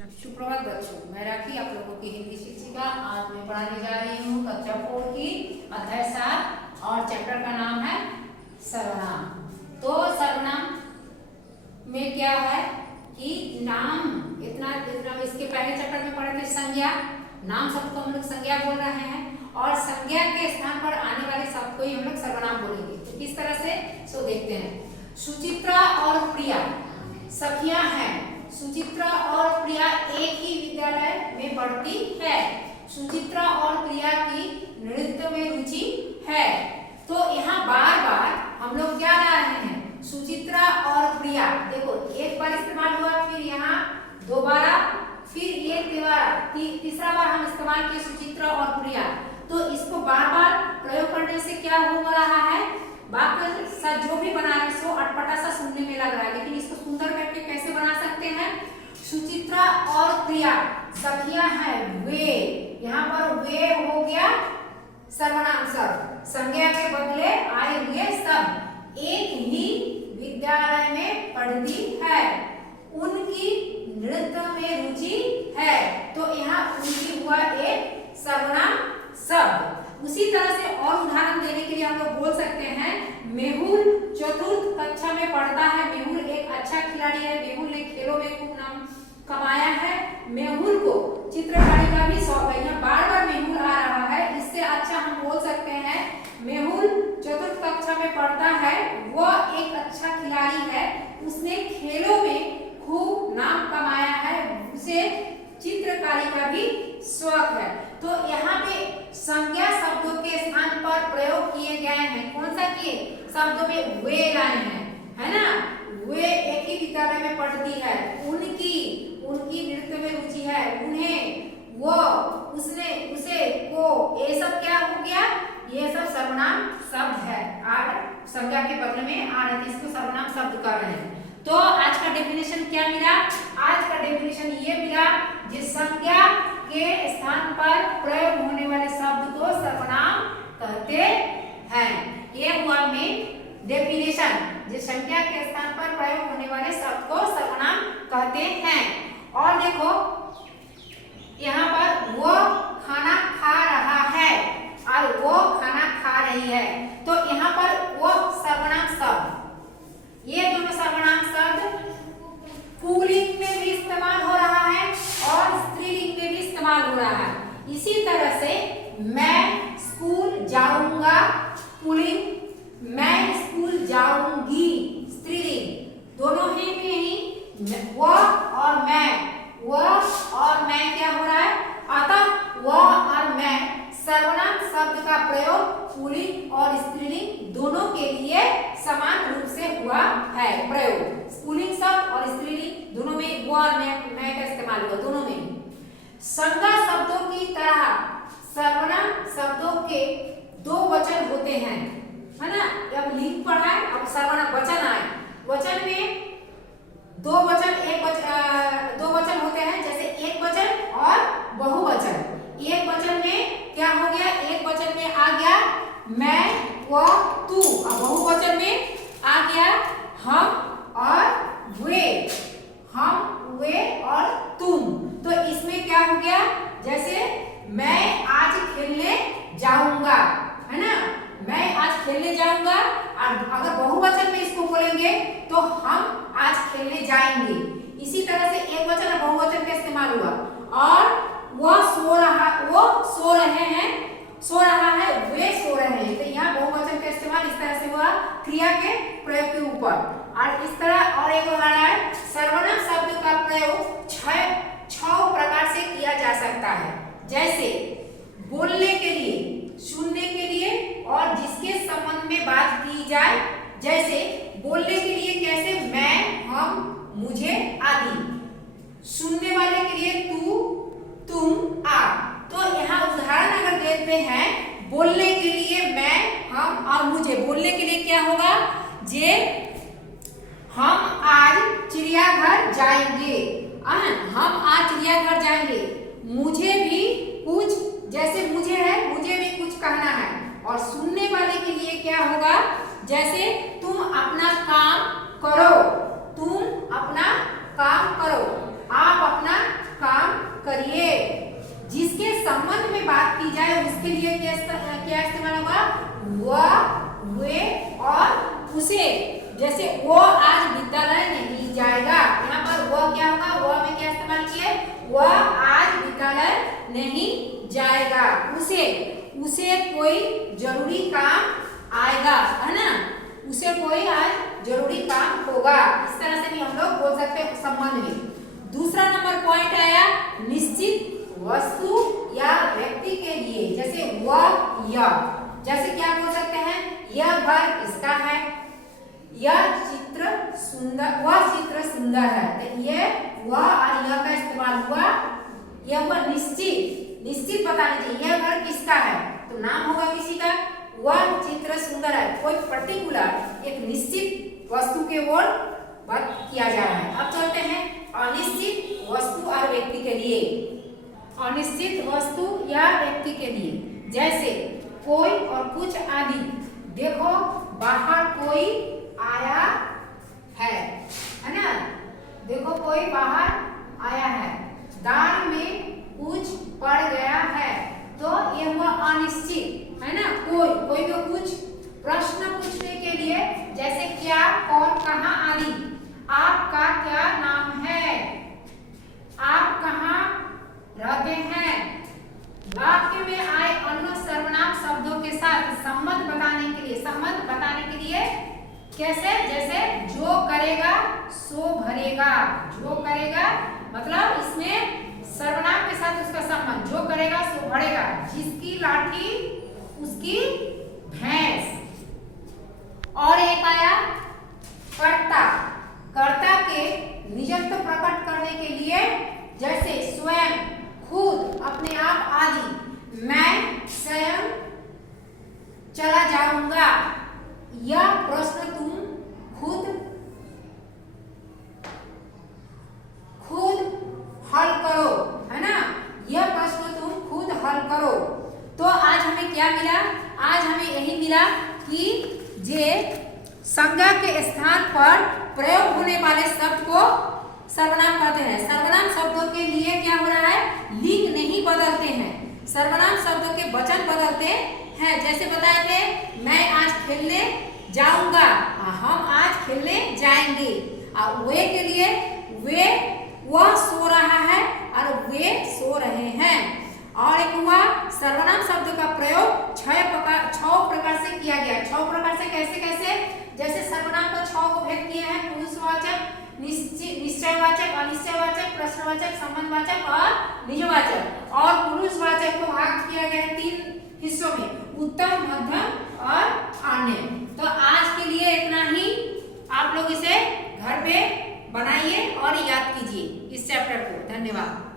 सुप्रभात बच्चों, मैं राखी आप लोगों की हिंदी शिक्षिका। आज मैं पढ़ाने जा रही हूँ कक्षा 4 की अध्याय 7 और चैप्टर का नाम है सर्वनाम। तो सर्वनाम में क्या है कि नाम इतना इसके पहले चैप्टर में पढ़े थे संज्ञा। नाम शब्द को हम लोग संज्ञा बोल रहे हैं और संज्ञा के स्थान पर आने वाले शब्द को ही हम लोग सर्वनाम बोलेंगे। तो किस तरह से सो देखते हैं। सुचित्रा और प्रिया सखियां हैं। सुचित्रा और प्रिया एक ही विद्यालय में पढ़ती है। सुचित्रा और प्रिया की नृत्य में रुचि है। तो यहाँ बार बार हम लोग क्या ला रहे हैं, सुचित्रा और प्रिया। देखो एक बार इस्तेमाल हुआ, फिर यहाँ दोबारा, फिर ये तीसरा बार हम इस्तेमाल किए सुचित्रा और प्रिया। तो इसको बार बार प्रयोग करने से क्या हो रहा है, वाक्य सा जो भी बना रहे सो अटपटा सा सुनने में लग रहा है, लेकिन इसको सुंदर करके कैसे बना सकते हैं। सुचित्रा और प्रिया सखियां हैं। वे, यहाँ पर वे हो गया सर्वनाम शब्द, संज्ञा के बदले आए हुए शब्द। एक ही विद्यालय में पढ़ती है। उनकी नृत्य में रुचि है। तो यहाँ उनकी हुआ एक सर्वनाम शब्द। उसी तरह से और उदाहरण देने के लिए हम लोग बोल सकते हैं, मेहुल चतुर्थ कक्षा में पढ़ता है। मेहुल एक अच्छा खिलाड़ी है। मेहुल ने खेलों में खूब नाम कमाया है। मेहुल को चित्रकारी का भी शौक है। यहाँ बार बार मेहुल आ रहा है, इससे अच्छा हम बोल सकते हैं मेहुल चतुर्थ कक्षा में पढ़ता है। वह एक अच्छा खिलाड़ी है। उसने खेलों में खूब नाम कमाया है। उसे चित्रकारी का भी शौक है। तो यहाँ पे संज्ञा शब्दों के स्थान पर प्रयोग किए गए हैं। कौन सा किए, शब्दों में वे लाए हैं, है ना। वे एक ही विद्यालय में पढ़ती है। उनकी नृत्य में रुचि है। उन्हें, वो, उसने, उसे, को, ये सब क्या हो गया, ये सब सर्वनाम शब्द है। और संज्ञा के बदले में आ रहे थे, इसको सर्वनाम शब्द कर रहे हैं। तो आज का डेफिनेशन क्या मिला, आज का डेफिनेशन ये मिला, जिस संज्ञा के स्थान पर प्रयोग होने वाले शब्द को सर्वनाम कहते हैं। ये हुआ में डेफिनेशन, जिस संज्ञा के स्थान पर प्रयोग होने वाले शब्द को सर्वनाम कहते हैं। और देखो यहाँ पर वो खाना खा रहा है और वो खाना खा रही है। तो यहाँ पर वो सर्वनाम शब्द, ये दोनों सर्वनाम शब्द पुल्लिंग में भी इस्तेमाल हो रहा है और स्त्रीलिंग में भी इस्तेमाल हो रहा है। इसी तरह से मैं स्कूल जाऊंगा पुल्लिंग, मैं स्कूल जाऊंगी स्त्रीलिंग। दोनों ही में ही वह और मैं क्या हो रहा है। अतः वह और मैं सर्वनाम शब्द का प्रयोग पुल्लिंग और स्त्रीलिंग दोनों के लिए समान रूप से हुआ है। प्रयोग पुल्लिंग शब्द और स्त्रीलिंग दोनों में वो और मैं का इस्तेमाल हुआ, दोनों में। संज्ञा शब्दों की तरह सर्वनाम शब्दों के दो वचन होते हैं, है ना। अब लिंग पढ़ा है, अब सर्वनाम वचन आए। वचन में दो वचन होते हैं, जैसे एक वचन और बहुवचन। एक वचन में क्या हो गया, एक वचन में आ गया मैं, वह, तू। और बहुवचन में आ गया हम और वे, हम, वे और तुम। तो इसमें क्या हो गया, जैसे मैं आज खेलने जाऊंगा, है ना, मैं आज खेलने जाऊंगा। और अगर बहुवचन में इसको बोलेंगे तो हम आज खेलने जाएंगे। इसी तरह से एक वचन और बहुवचन का इस्तेमाल हुआ। और वह सो रहा, वो सो रहे हैं, सो रहा है, वे सो रहे हैं। तो यहाँ बहुवचन का इस्तेमाल इस तरह से हुआ क्रिया के प्रयोग के ऊपर। और इस तरह और एक उदाहरण है, सर्वनाम शब्द का प्रयोग छह प्रकार से किया जा सकता है। जैसे बोलने के लिए, सुनने के लिए और जिसके संबंध में बात की जाए। जैसे बोलने के लिए कैसे, मैं, हम, मुझे आदि। सुनने वाले के लिए तू, तुम, आप। तो यहाँ उदाहरण अगर देखते हैं, बोलने के लिए मैं, हम और मुझे। बोलने के लिए क्या होगा, जे हम आज चिड़ियाघर जाएंगे, हम आज चिड़ियाघर जाएंगे। मुझे भी कुछ, जैसे मुझे है, मुझे भी कुछ कहना है। और सुनने वाले के लिए क्या होगा, जैसे तुम अपना काम करो, तुम अपना काम करो, आप अपना उसे, जैसे वो आज विद्यालय नहीं जाएगा, यहाँ पर वो क्या होगा, वो में क्या इस्तेमाल किए, वह आज विद्यालय नहीं जाएगा। उसे कोई जरूरी काम आएगा, है ना, उसे कोई आज जरूरी काम होगा। इस तरह से भी हम लोग बोल सकते हैं संबंध में। दूसरा नंबर पॉइंट आया निश्चित वस्तु या व्यक्ति के लिए, जैसे वह यह, जैसे क्या बोल सकते हैं, यह घर किसका है, यह चित्र सुंदर, वह चित्र सुंदर है। तो ये वह और यह का इस्तेमाल हुआ, यह हुआ निश्चित बताना चाहिए यह घर किसका है, तो नाम होगा किसी का, वह चित्र सुंदर है, कोई पर्टिकुलर एक निश्चित वस्तु के ओर बात किया जा रहा है। अब चलते हैं अनिश्चित वस्तु और व्यक्ति के लिए। अनिश्चित वस्तु या व्यक्ति के लिए, जैसे कोई और कुछ आदि। देखो बाहर कोई आया है ना, देखो कोई बाहर आया है, दाल में कुछ पड़ गया है, तो ये हुआ अनिश्चित, है ना। कोई भी कुछ प्रश्न पूछने के लिए, जैसे क्या, कौन, कहाँ आदि। आपका क्या नाम है, आप कहाँ रहते हैं। वाक्य में आए अन्य सर्वनाम शब्दों के साथ संबंध बताने के लिए कैसे, जैसे जो करेगा सो भरेगा। जो करेगा मतलब इसमें सर्वनाम के साथ उसका संबंध, जो करेगा सो भरेगा, जिसकी लाठी उसकी भैंस। और एक आया कर्ता के निजत्व प्रकट करने के लिए, जैसे स्वयं, खुद, अपने आप आदि। मैं स्वयं चला जाऊंगा, यह प्रश्न तुम खुद हल करो, है ना, यह प्रश्न तुम खुद हल करो। तो आज हमें क्या मिला, आज हमें यही मिला कि जे संज्ञा के स्थान पर प्रयोग होने वाले शब्द को सर्वनाम कहते हैं। सर्वनाम शब्दों के लिए क्या हो रहा है, लिंग नहीं बदलते हैं, सर्वनाम शब्दों के वचन बदलते हैं। जैसे बताए थे, मैं आज खेलने जाऊंगा, हम आज खेलने जाएंगे। और वे के लिए वह सो रहा है और वे सो रहे हैं। और एक हुआ सर्वनाम शब्द का प्रयोग 6 प्रकार से किया गया। 6 प्रकार से कैसे, जैसे सर्वनाम को 6 को भेद किए हैं, पुरुषवाचक, निश्चयवाचक, अनिश्चयवाचक, प्रश्नवाचक, संबंधवाचक और निजवाचक। और पुरुषवाचक को भाग किया गया है 3 हिस्सों में, उत्तम, मध्यम और अन्य। तो आज के लिए इतना ही। आप लोग इसे घर पे बनाइए और याद कीजिए इस चैप्टर को। धन्यवाद।